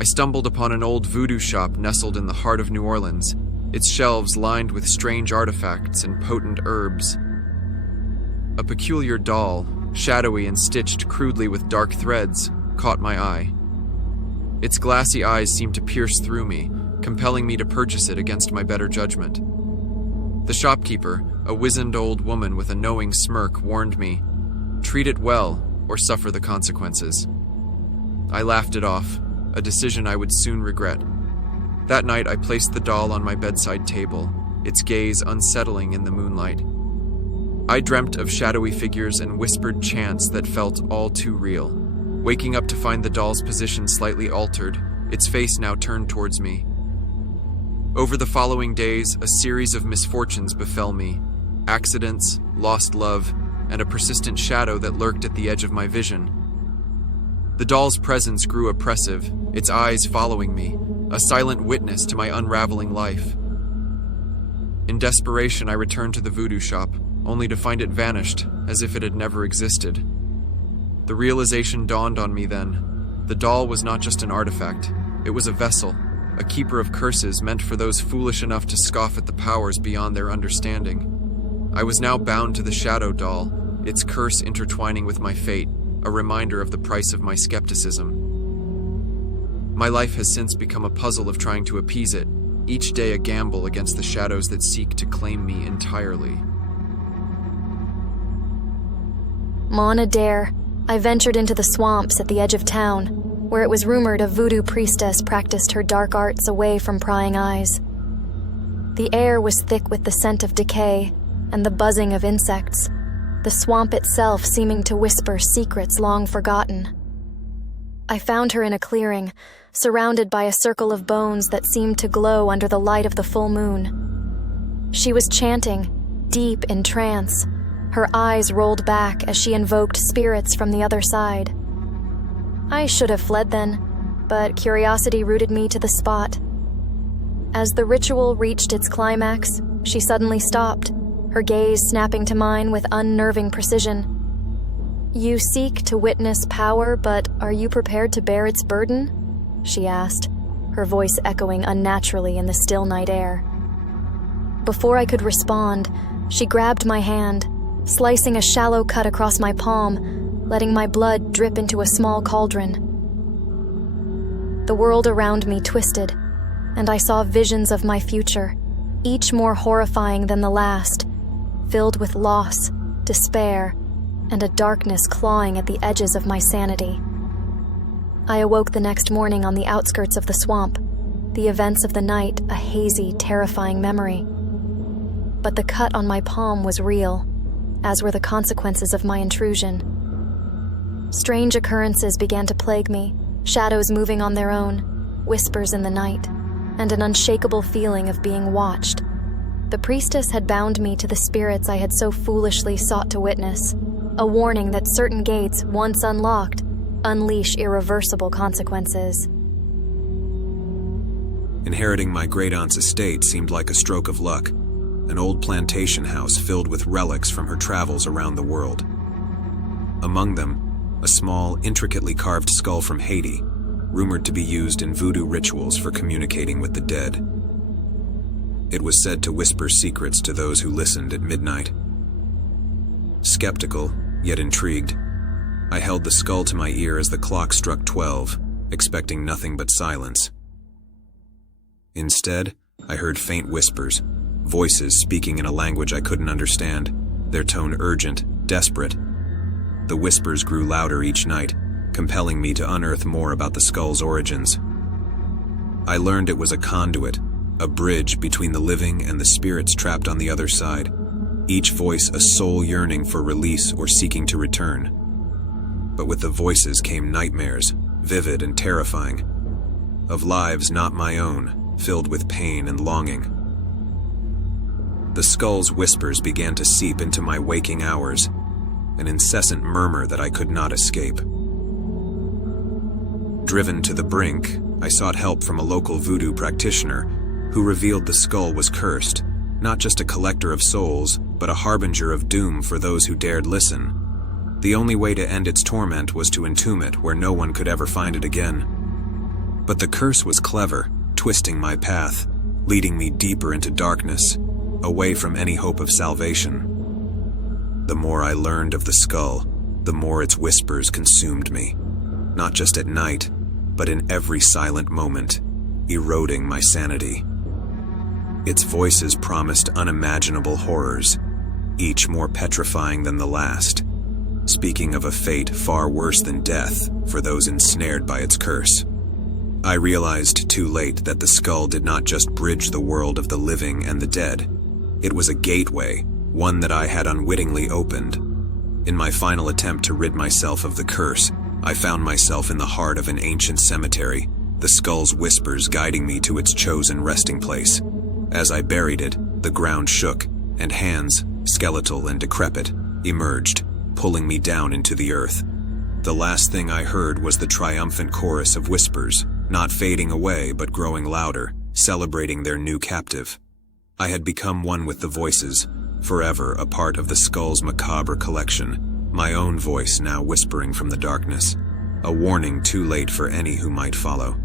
I stumbled upon an old voodoo shop nestled in the heart of New Orleans, its shelves lined with strange artifacts and potent herbs. A peculiar doll, shadowy and stitched crudely with dark threads, caught my eye. Its glassy eyes seemed to pierce through me, compelling me to purchase it against my better judgment. The shopkeeper, a wizened old woman with a knowing smirk, warned me, "Treat it well, or suffer the consequences." I laughed it off, a decision I would soon regret. That night I placed the doll on my bedside table, its gaze unsettling in the moonlight. I dreamt of shadowy figures and whispered chants that felt all too real, waking up to find the doll's position slightly altered, its face now turned towards me. Over the following days, a series of misfortunes befell me: accidents, lost love, and a persistent shadow that lurked at the edge of my vision. The doll's presence grew oppressive, its eyes following me, a silent witness to my unraveling life. In desperation, I returned to the voodoo shop, only to find it vanished, as if it had never existed. The realization dawned on me then. The doll was not just an artifact, it was a vessel, a keeper of curses meant for those foolish enough to scoff at the powers beyond their understanding. I was now bound to the shadow doll, its curse intertwining with my fate, a reminder of the price of my skepticism. My life has since become a puzzle of trying to appease it, each day a gamble against the shadows that seek to claim me entirely. Mona Dare, I ventured into the swamps at the edge of town, where it was rumored a voodoo priestess practiced her dark arts away from prying eyes. The air was thick with the scent of decay and the buzzing of insects, the swamp itself seeming to whisper secrets long forgotten. I found her in a clearing, surrounded by a circle of bones that seemed to glow under the light of the full moon. She was chanting, deep in trance, her eyes rolled back as she invoked spirits from the other side. I should have fled then, but curiosity rooted me to the spot. As the ritual reached its climax, she suddenly stopped, her gaze snapping to mine with unnerving precision. "You seek to witness power, but are you prepared to bear its burden?" she asked, her voice echoing unnaturally in the still night air. Before I could respond, she grabbed my hand, slicing a shallow cut across my palm, letting my blood drip into a small cauldron. The world around me twisted, and I saw visions of my future, each more horrifying than the last, filled with loss, despair, and a darkness clawing at the edges of my sanity. I awoke the next morning on the outskirts of the swamp, the events of the night a hazy, terrifying memory. But the cut on my palm was real, as were the consequences of my intrusion. Strange occurrences began to plague me, shadows moving on their own, whispers in the night, and an unshakable feeling of being watched. The priestess had bound me to the spirits I had so foolishly sought to witness, a warning that certain gates, once unlocked, unleash irreversible consequences. Inheriting my great-aunt's estate seemed like a stroke of luck, an old plantation house filled with relics from her travels around the world. Among them, a small, intricately carved skull from Haiti, rumored to be used in voodoo rituals for communicating with the dead. It was said to whisper secrets to those who listened at midnight. Skeptical, yet intrigued, I held the skull to my ear as the clock struck 12, expecting nothing but silence. Instead, I heard faint whispers, voices speaking in a language I couldn't understand, their tone urgent, desperate. The whispers grew louder each night, compelling me to unearth more about the skull's origins. I learned it was a conduit, a bridge between the living and the spirits trapped on the other side, each voice a soul yearning for release or seeking to return. But with the voices came nightmares, vivid and terrifying, of lives not my own, filled with pain and longing. The skull's whispers began to seep into my waking hours, an incessant murmur that I could not escape. Driven to the brink, I sought help from a local voodoo practitioner who revealed the skull was cursed, not just a collector of souls, but a harbinger of doom for those who dared listen. The only way to end its torment was to entomb it where no one could ever find it again. But the curse was clever, twisting my path, leading me deeper into darkness, away from any hope of salvation. The more I learned of the skull, the more its whispers consumed me, not just at night, but in every silent moment, eroding my sanity. Its voices promised unimaginable horrors, each more petrifying than the last, speaking of a fate far worse than death for those ensnared by its curse. I realized too late that the skull did not just bridge the world of the living and the dead. It was a gateway, one that I had unwittingly opened. In my final attempt to rid myself of the curse, I found myself in the heart of an ancient cemetery, the skull's whispers guiding me to its chosen resting place. As I buried it, the ground shook, and hands, skeletal and decrepit, emerged, pulling me down into the earth. The last thing I heard was the triumphant chorus of whispers, not fading away but growing louder, celebrating their new captive. I had become one with the voices, forever a part of the skull's macabre collection, my own voice now whispering from the darkness, a warning too late for any who might follow.